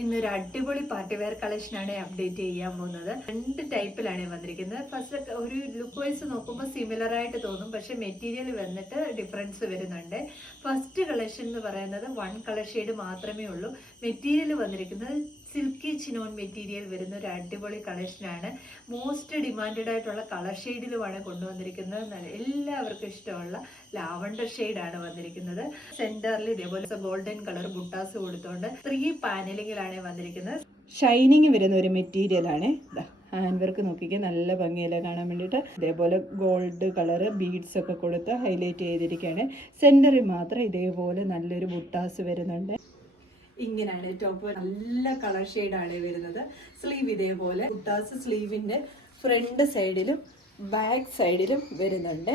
ഇന്നൊരു അടിപൊളി party wear കളക്ഷനാണ് അപ്ഡേറ്റ് ചെയ്യാൻ പോകുന്നത്. 2 ടൈപ്പിലാണ് വന്നിരിക്കുന്നത്. ഫസ്റ്റ് ഒരു ലുക്ക് വൈസ് നോക്കുമ്പോൾ സിമിലർ ആയിട്ട് തോന്നും, പക്ഷെ മെറ്റീരിയൽ വന്നിട്ട് ഡിഫറൻസ് വരുന്നുണ്ട്. ഫസ്റ്റ് കളക്ഷൻ എന്ന് പറയുന്നത് 1 കളർ ഷെയ്ഡ് മാത്രമേ ഉള്ളൂ. മെറ്റീരിയൽ വന്നിരിക്കുന്നത് സിൽക്കി ചിനോൺ മെറ്റീരിയൽ വരുന്ന ഒരു അടിപൊളി കളക്ഷനാണ്. മോസ്റ്റ് ഡിമാൻഡഡ് ആയിട്ടുള്ള കളർ ഷെയ്ഡിലുമാണ് കൊണ്ടുവന്നിരിക്കുന്നത്. എല്ലാവർക്കും ഇഷ്ടമുള്ള ലാവണ്ടർ ഷെയ്ഡാണ് വന്നിരിക്കുന്നത്. സെന്ററിൽ ഇതേപോലെ ഗോൾഡൻ കളർ ബുട്ടാസ് കൊടുത്തുകൊണ്ട് 3 പാനലിങ്ങിലാണ് വന്നിരിക്കുന്നത്. ഷൈനിങ് വരുന്ന ഒരു മെറ്റീരിയലാണ്. ഹാൻഡ് വർക്ക് നോക്കിക്കാൻ നല്ല ഭംഗിയല്ല കാണാൻ വേണ്ടിയിട്ട്. ഇതേപോലെ ഗോൾഡ് കളർ ബീഡ്സ് ഒക്കെ കൊടുത്ത് ഹൈലൈറ്റ് ചെയ്തിരിക്കുകയാണ്. സെന്ററിൽ മാത്രം ഇതേപോലെ നല്ലൊരു ബുട്ടാസ് വരുന്നുണ്ട്. ഇങ്ങനെയാണ് ടോപ്പ്. നല്ല കളർ ഷെയ്ഡാണ് വരുന്നത്. സ്ലീവ് ഇതേപോലെ ബുട്ടാസ് സ്ലീവിന്റെ ഫ്രണ്ട് സൈഡിലും ബാക്ക് സൈഡിലും വരുന്നുണ്ട്.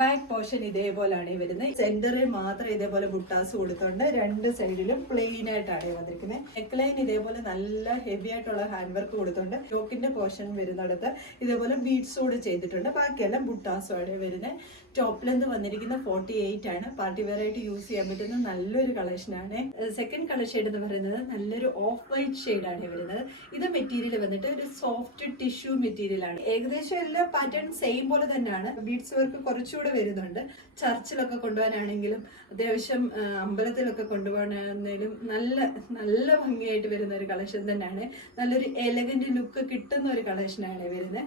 ബാക്ക് പോർഷൻ ഇതേപോലെയാണ് വരുന്നത്. സെന്ററിൽ മാത്രം ഇതേപോലെ ബുട്ടാസ് കൊടുത്തോണ്ട് 2 സൈഡിലും പ്ലെയിൻ ആയിട്ടാണ് വന്നിരിക്കുന്നത്. നെക്ക് ലൈൻ ഇതേപോലെ നല്ല ഹെവി ആയിട്ടുള്ള ഹാൻഡ് വർക്ക് കൊടുത്തോണ്ട് യോക്കിന്റെ പോർഷൻ വരുന്നിടത്ത് ഇതേപോലെ ബീഡ്സ് കൂടെ ചെയ്തിട്ടുണ്ട്. ബാക്കിയെല്ലാം ബുട്ടാസും ആണ് വരുന്നത്. ടോപ്പ് ലെന്ത് വന്നിരിക്കുന്ന 48 ആണ്. പാർട്ടി വെയർ ആയിട്ട് യൂസ് ചെയ്യാൻ പറ്റുന്ന നല്ലൊരു കളക്ഷനാണ്. സെക്കൻഡ് കളർ ഷെയ്ഡ് എന്ന് പറയുന്നത് നല്ലൊരു ഓഫ് വൈറ്റ് ഷെയ്ഡാണ് വരുന്നത്. ഇത് മെറ്റീരിയൽ വന്നിട്ട് ഒരു സോഫ്റ്റ് ടിഷ്യൂ മെറ്റീരിയൽ ആണ്. ഏകദേശം എല്ലാ പാറ്റേൺ സെയിം പോലെ തന്നെയാണ്. ബീഡ്സ് വർക്ക് കുറച്ചുകൂടെ വരുന്നുണ്ട്. ചർച്ചിലൊക്കെ കൊണ്ടുപോകാനാണെങ്കിലും അത്യാവശ്യം അമ്പലത്തിലൊക്കെ കൊണ്ടുപോകാനാണെങ്കിലും നല്ല ഭംഗിയായിട്ട് വരുന്ന ഒരു കളക്ഷൻ തന്നെയാണ്. നല്ലൊരു എലഗന്റ് ലുക്ക് കിട്ടുന്ന ഒരു കളക്ഷനാണ് വരുന്നത്.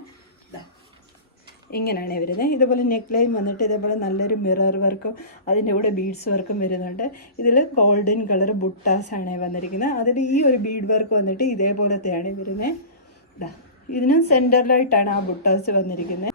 ഇങ്ങനെയാണ് വരുന്നത്. ഇതുപോലെ നെക്ക് ലൈൻ വന്നിട്ട് ഇതേപോലെ നല്ലൊരു മിറർ വർക്കും അതിൻ്റെ കൂടെ ബീഡ്സ് വർക്കും വരുന്നുണ്ട്. ഇതിൽ ഗോൾഡൻ കളർ ബുട്ടാസ് ആണ് വന്നിരിക്കുന്നത്. അതിൽ ഈ ഒരു ബീഡ് വർക്ക് വന്നിട്ട് ഇതേപോലത്തെയാണ് വരുന്നത്. ഇതിനും സെൻറ്ററിലായിട്ടാണ് ആ ബുട്ടാസ് വന്നിരിക്കുന്നത്.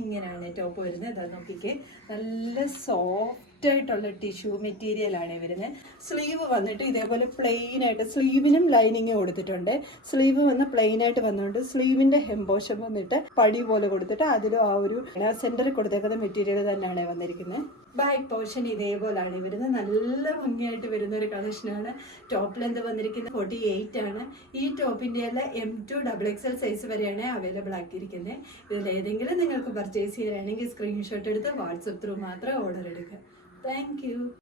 ഇങ്ങനെയാണ് ടോപ്പ് വരുന്നത്. ഇതാ നോക്കിക്കേ, നല്ല സോഫ്റ്റ് ആയിട്ടുള്ള ടിഷ്യൂ മെറ്റീരിയൽ ആണ് വരുന്നത്. സ്ലീവ് വന്നിട്ട് ഇതേപോലെ പ്ലെയിൻ ആയിട്ട്, സ്ലീവിനും ലൈനിങ് കൊടുത്തിട്ടുണ്ട്. സ്ലീവ് വന്ന് പ്ലെയിൻ ആയിട്ട് വന്നുകൊണ്ട് സ്ലീവിന്റെ ഹെംബോഷം വന്നിട്ട് പടി പോലെ കൊടുത്തിട്ട് അതിലും ആ ഒരു സെന്ററിൽ കൊടുത്തേക്കുന്ന മെറ്റീരിയൽ തന്നെയാണ് വന്നിരിക്കുന്നത്. ബാക്ക് പോർഷൻ ഇതേപോലെയാണ് വരുന്നത്. നല്ല ഭംഗിയായിട്ട് വരുന്ന ഒരു കളക്ഷനാണ്. ടോപ്പ് ലെന്ത് വന്നിരിക്കുന്നത് 48 ആണ്. ഈ ടോപ്പിന്റെ എല്ലാം M2 XXL സൈസ് വരെയാണ് അവൈലബിൾ ആക്കിയിരിക്കുന്നത്. ഇതിൽ ഏതെങ്കിലും നിങ്ങൾക്ക് പർച്ചേസ് ചെയ്യാനാണെങ്കിൽ സ്ക്രീൻഷോട്ട് എടുത്ത് വാട്സപ്പ് ത്രൂ മാത്രം ഓർഡർ എടുക്കുക. Thank you.